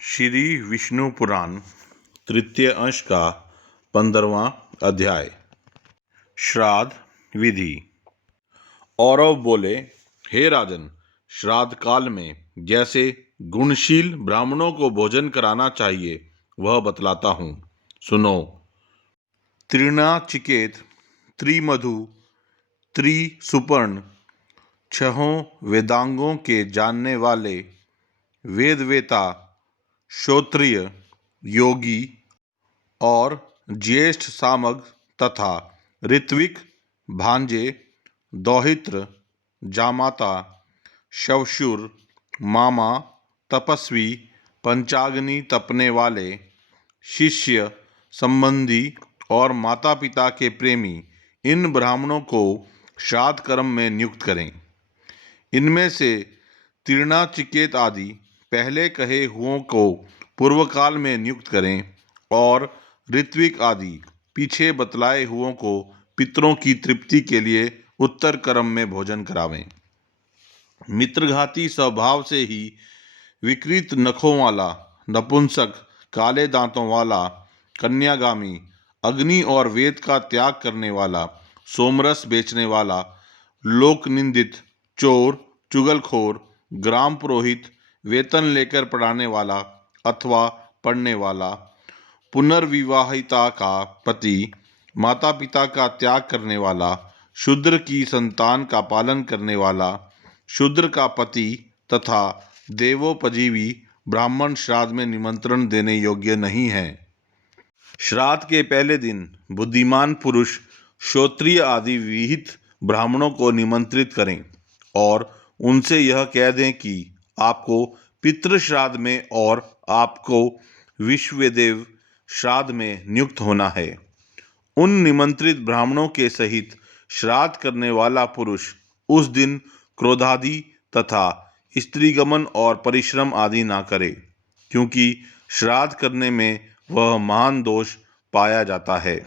श्री विष्णु पुराण तृतीय अंश का 15वां अध्याय। श्राद्ध विधि। औरव बोले, हे राजन, श्राद्ध काल में जैसे गुणशील ब्राह्मणों को भोजन कराना चाहिए वह बतलाता हूँ, सुनो। त्रिणाचिकेत, त्रिमधु, त्रिसुपर्ण, छहों वेदांगों के जानने वाले वेदवेता, श्रोत्रिय, योगी और ज्येष्ठ सामग तथा ऋत्विक भांजे, दौहित्र, जामाता, शवशुर, मामा, तपस्वी, पंचाग्नि तपने वाले, शिष्य, संबंधी और माता पिता के प्रेमी, इन ब्राह्मणों को श्राद्ध कर्म में नियुक्त करें। इनमें से त्रिणाचिकेत आदि पहले कहे हुओं को पूर्व काल में नियुक्त करें और ऋत्विक आदि पीछे बतलाए हुओं को पितरों की तृप्ति के लिए उत्तर कर्म में भोजन करावें। मित्रघाती स्वभाव से ही विकृत नखों वाला, नपुंसक, काले दांतों वाला, कन्यागामी, अग्नि और वेद का त्याग करने वाला, सोमरस बेचने वाला, लोक निंदित, चोर, चुगलखोर, ग्राम पुरोहित, वेतन लेकर पढ़ाने वाला अथवा पढ़ने वाला, पुनर्विवाहिता का पति, माता पिता का त्याग करने वाला, शूद्र की संतान का पालन करने वाला, शूद्र का पति तथा देवोपजीवी ब्राह्मण श्राद्ध में निमंत्रण देने योग्य नहीं है। श्राद्ध के पहले दिन बुद्धिमान पुरुष, श्रोत्रिय आदि विहित ब्राह्मणों को निमंत्रित करें और उनसे यह कह दें कि आपको पितृ श्राद्ध में और आपको विश्वदेव श्राद्ध में नियुक्त होना है। उन निमंत्रित ब्राह्मणों के सहित श्राद्ध करने वाला पुरुष उस दिन क्रोधादि तथा स्त्रीगमन और परिश्रम आदि ना करे, क्योंकि श्राद्ध करने में वह महान दोष पाया जाता है।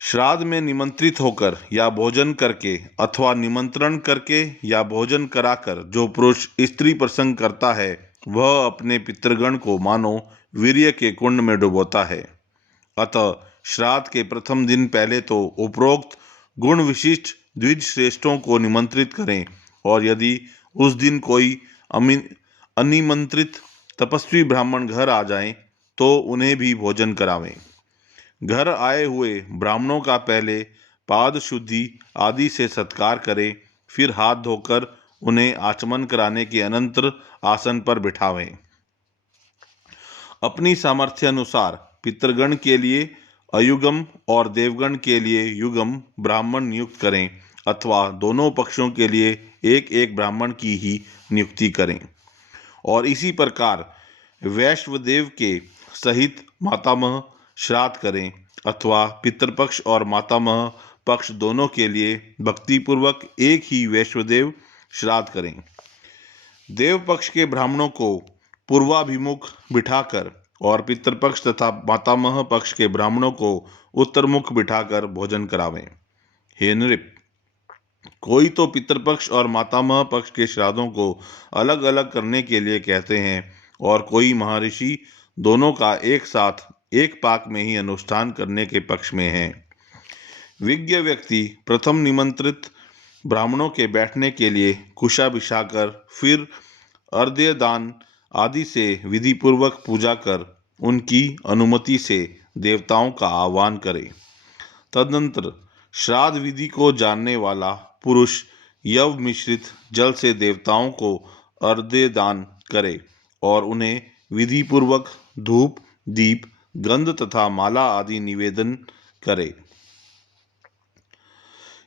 श्राद्ध में निमंत्रित होकर या भोजन करके अथवा निमंत्रण करके या भोजन कराकर जो पुरुष स्त्री प्रसंग करता है वह अपने पितृगण को मानो वीर्य के कुंड में डुबोता है। अतः श्राद्ध के प्रथम दिन पहले तो उपरोक्त गुण विशिष्ट द्विज श्रेष्ठों को निमंत्रित करें और यदि उस दिन कोई अनिमंत्रित तपस्वी ब्राह्मण घर आ जाएं तो उन्हें भी भोजन करावें। घर आए हुए ब्राह्मणों का पहले पाद शुद्धि आदि से सत्कार करें, फिर हाथ धोकर उन्हें आचमन कराने के अनंतर आसन पर बिठावें। अपनी सामर्थ्य अनुसार पितृगण के लिए अयुगम और देवगण के लिए युगम ब्राह्मण नियुक्त करें अथवा दोनों पक्षों के लिए एक एक ब्राह्मण की ही नियुक्ति करें। और इसी प्रकार वैश्वदेव के सहित मातामह श्राद्ध करें अथवा पितृपक्ष और मातामह पक्ष दोनों के लिए भक्तिपूर्वक एक ही वैश्वदेव श्राद्ध करें। देव पक्ष के ब्राह्मणों को पूर्वाभिमुख बिठाकर और पितृपक्ष तथा मातामह पक्ष के ब्राह्मणों को उत्तरमुख बिठाकर भोजन करावें। हे नृप, कोई तो पितृपक्ष और मातामह पक्ष के श्राद्धों को अलग अलग करने के लिए कहते हैं और कोई महर्षि दोनों का एक साथ एक पाक में ही अनुष्ठान करने के पक्ष में है। विज्ञ व्यक्ति प्रथम निमंत्रित ब्राह्मणों के बैठने के लिए कुशा बिछाकर फिर अर्घ्य दान आदि से विधिपूर्वक पूजा कर उनकी अनुमति से देवताओं का आह्वान करे। तदनंतर श्राद्ध विधि को जानने वाला पुरुष यव मिश्रित जल से देवताओं को अर्घ्य दान करे और उन्हें विधिपूर्वक धूप, दीप, गंध तथा माला आदि निवेदन करे।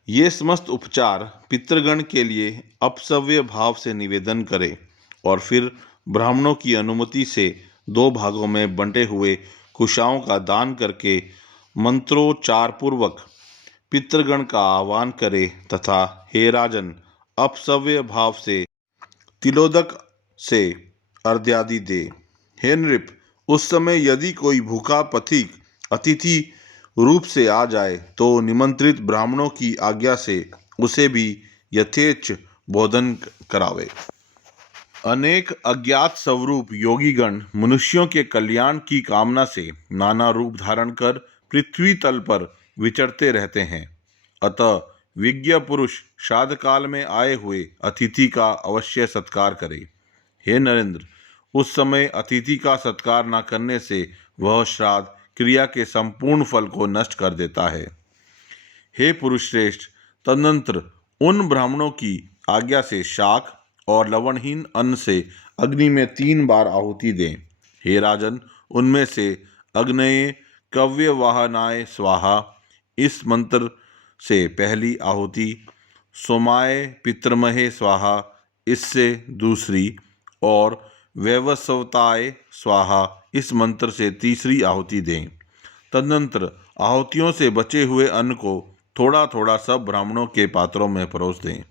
ये समस्त उपचार पितृगण के लिए अपसव्य भाव से निवेदन करे और फिर ब्राह्मणों की अनुमति से 2 भागों में बंटे हुए कुशाओं का दान करके मंत्रोच्चार पूर्वक पितृगण का आह्वान करे तथा हे राजन, अपसव्य भाव से तिलोदक से अर्घ्यादि दे। हे नृप, उस समय यदि कोई भूखा पथिक अतिथि रूप से आ जाए तो निमंत्रित ब्राह्मणों की आज्ञा से उसे भी यथेच्छ भोजन करावे। अनेक अज्ञात स्वरूप योगीगण मनुष्यों के कल्याण की कामना से नाना रूप धारण कर पृथ्वी तल पर विचरते रहते हैं। अतः विज्ञ पुरुष श्राद्ध काल में आए हुए अतिथि का अवश्य सत्कार करे। हे नरेंद्र, उस समय अतिथि का सत्कार न करने से वह श्राद्ध क्रिया के संपूर्ण फल को नष्ट कर देता है। हे पुरुष श्रेष्ठ, तदनंतर उन ब्राह्मणों की आज्ञा से शाक और लवणहीन अन्न से अग्नि में 3 बार आहुति दें। हे राजन, उनमें से अग्नये कव्यवाहनाय स्वाहा इस मंत्र से पहली आहुति, सोमाय पितृमहे स्वाहा इससे दूसरी, और वैवस्वताय स्वाहा इस मंत्र से तीसरी आहुति दें। तदनंतर आहुतियों से बचे हुए अन्न को थोड़ा थोड़ा सब ब्राह्मणों के पात्रों में परोस दें।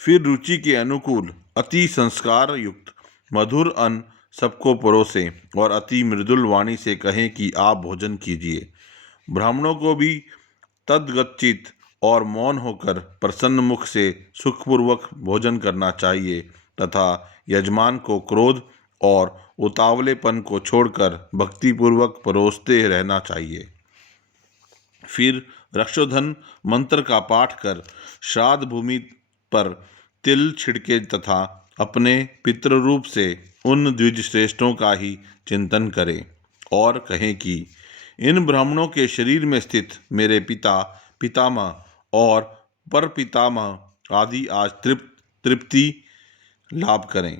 फिर रुचि के अनुकूल अति संस्कार युक्त मधुर अन्न सबको परोसें और अति मृदुल वाणी से कहें कि आप भोजन कीजिए। ब्राह्मणों को भी तद्गतचित और मौन होकर प्रसन्न मुख से सुखपूर्वक भोजन करना चाहिए तथा यजमान को क्रोध और उतावलेपन को छोड़कर भक्तिपूर्वक परोसते रहना चाहिए। फिर रक्षोधन मंत्र का पाठ कर श्राद्ध भूमि पर तिल छिड़के तथा अपने पितृरूप से उन द्विज श्रेष्ठों का ही चिंतन करें और कहें कि इन ब्राह्मणों के शरीर में स्थित मेरे पिता, पितामह और परपितामह आदि आज तृप्ति लाभ करें।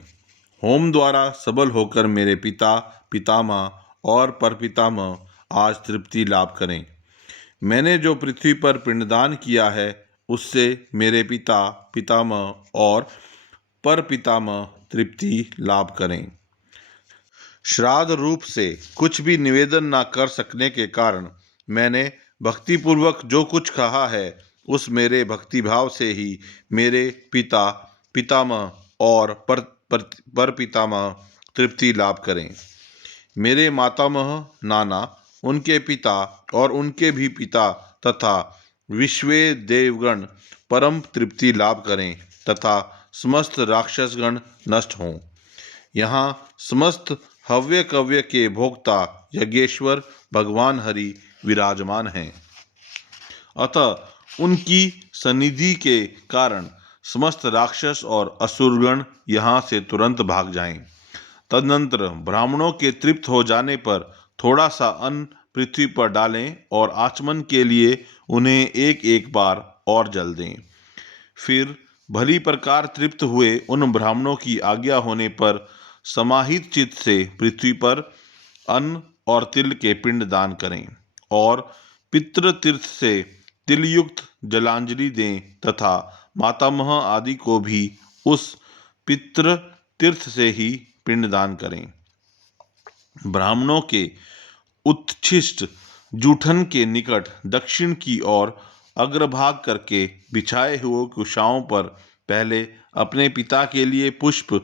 होम द्वारा सबल होकर मेरे पिता, पितामह और परपितामह आज तृप्ति लाभ करें। मैंने जो पृथ्वी पर पिंडदान किया है उससे मेरे पिता, पितामह और परपितामह तृप्ति लाभ करें। श्राद्ध रूप से कुछ भी निवेदन न कर सकने के कारण मैंने भक्तिपूर्वक जो कुछ कहा है उस मेरे भक्तिभाव से ही मेरे पिता, पितामह और परपितामह तृप्ति लाभ करें। मेरे मातामह, नाना, उनके पिता और उनके भी पिता तथा विश्वे देवगण परम तृप्ति लाभ करें तथा समस्त राक्षसगण नष्ट हों। यहाँ समस्त हव्य कव्य के भोक्ता यज्ञेश्वर भगवान हरि विराजमान हैं। अतः उनकी सन्निधि के कारण समस्त राक्षस और असुरगण यहाँ से तुरंत भाग जाएं। तदनंतर ब्राह्मणों के तृप्त हो जाने पर थोड़ा सा अन्न पृथ्वी पर डालें और आचमन के लिए उन्हें एक एक बार और जल दें। फिर भली प्रकार तृप्त हुए उन ब्राह्मणों की आज्ञा होने पर समाहित चित्त से पृथ्वी पर अन्न और तिल के पिंड दान करें और पितृतीर्थ से तिलयुक्त जलांजलि दें तथा मातामह आदि को भी उस पितृतीर्थ से ही पिंडदान करें। ब्राह्मणों के उच्छिष्ट जूठन के निकट दक्षिण की ओर अग्रभाग करके बिछाए हुए कुशाओं पर पहले अपने पिता के लिए पुष्प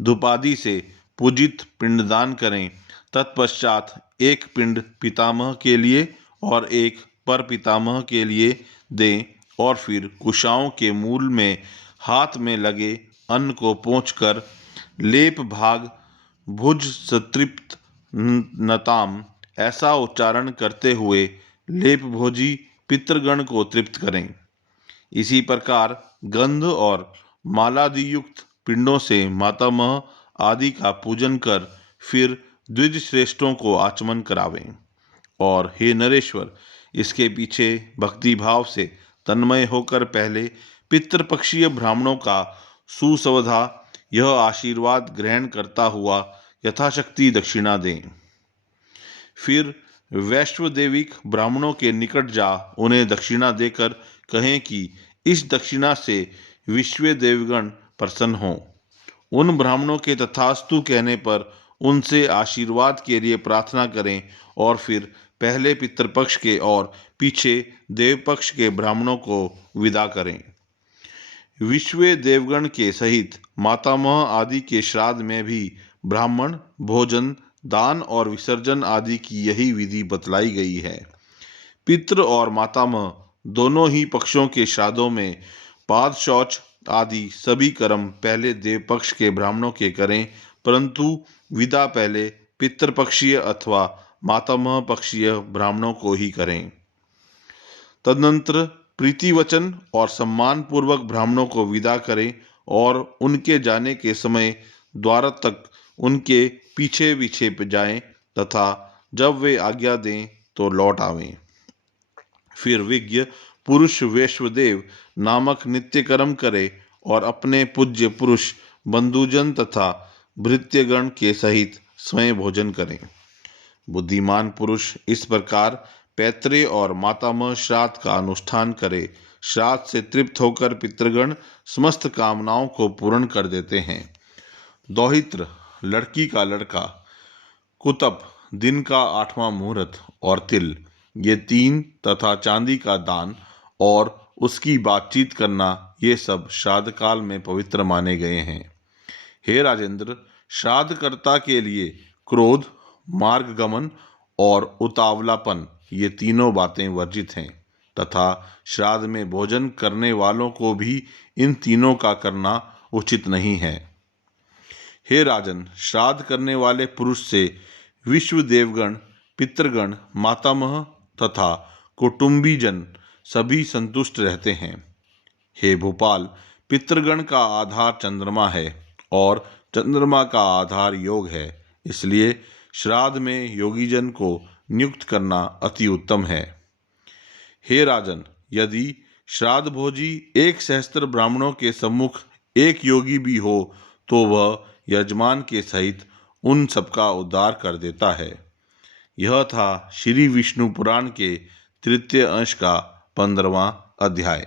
धूपादि से पूजित पिंडदान करें। तत्पश्चात एक पिंड पितामह के लिए और एक पर पितामह के लिए दें और फिर कुशाओं के मूल में हाथ में लगे अन्न को पोंछकर लेप भाग भुज सतृप्त नताम ऐसा उच्चारण करते हुए लेप भोजी पितृगण को तृप्त करें। इसी प्रकार गंध और मालादि युक्त पिंडों से मातामह आदि का पूजन कर फिर द्विज श्रेष्ठों को आचमन करावें। और हे नरेश्वर, इसके पीछे भक्ति भाव से तन्मय होकर पहले पितृपक्षीय ब्राह्मणों का सुसवधा यह आशीर्वाद ग्रहण करता हुआ यथाशक्ति दक्षिणा दें। फिर वैश्वदेविक ब्राह्मणों के निकट जा उन्हें दक्षिणा देकर कहें कि इस दक्षिणा से विश्व देवगण प्रसन्न हों। उन ब्राह्मणों के तथास्तु कहने पर उनसे आशीर्वाद के लिए प्रार्थना करें और फिर पहले पितृपक्ष के और पीछे देवपक्ष के ब्राह्मणों को विदा करें। विश्व देवगण के सहित मातामह आदि के श्राद्ध में भी ब्राह्मण भोजन, दान और विसर्जन आदि की यही विधि बतलाई गई है। पितृ और मातामह दोनों ही पक्षों के श्राद्धों में पाद शौच आदि सभी कर्म पहले देव पक्ष के ब्राह्मणों के करें, परंतु विदा पहले पितृपक्षीय अथवा मातामह पक्षीय ब्राह्मणों को ही करें। तदनंतर प्रीति वचन और सम्मान पूर्वक ब्राह्मणों को विदा करें और उनके जाने के समय द्वार तक उनके पीछे पीछे जाएं तथा जब वे आज्ञा दें तो लौट आवें। फिर विज्ञ पुरुष वैश्वदेव नामक नित्य कर्म करे और अपने पूज्य पुरुष बंधुजन तथा भृत्यगण के सहित स्वयं भोजन करें। बुद्धिमान पुरुष इस प्रकार पैतृ और मातामह श्राद्ध का अनुष्ठान करे। श्राद्ध से तृप्त होकर पितृगण समस्त कामनाओं को पूर्ण कर देते हैं। दौहित्र लड़की का लड़का, कुतप दिन का 8वां मुहूर्त और तिल, ये 3 तथा चांदी का दान और उसकी बातचीत करना, ये सब श्राद्ध काल में पवित्र माने गए हैं। हे राजेंद्र, श्राद्धकर्ता के लिए क्रोध, मार्गगमन और उतावलापन, ये तीनों बातें वर्जित हैं तथा श्राद्ध में भोजन करने वालों को भी इन तीनों का करना उचित नहीं है। हे राजन, श्राद्ध करने वाले पुरुष से विश्व देवगण, पितृगण, मातामह तथा कुटुंबीजन सभी संतुष्ट रहते हैं। हे भूपाल, पितृगण का आधार चंद्रमा है और चंद्रमा का आधार योग है, इसलिए श्राद्ध में योगीजन को नियुक्त करना अति उत्तम है। हे राजन, यदि श्राद्ध भोजी 1 सहस्त्र ब्राह्मणों के सम्मुख एक योगी भी हो तो वह यजमान के सहित उन सबका उद्धार कर देता है। यह था श्री विष्णु पुराण के 3 अंश का 15वां अध्याय।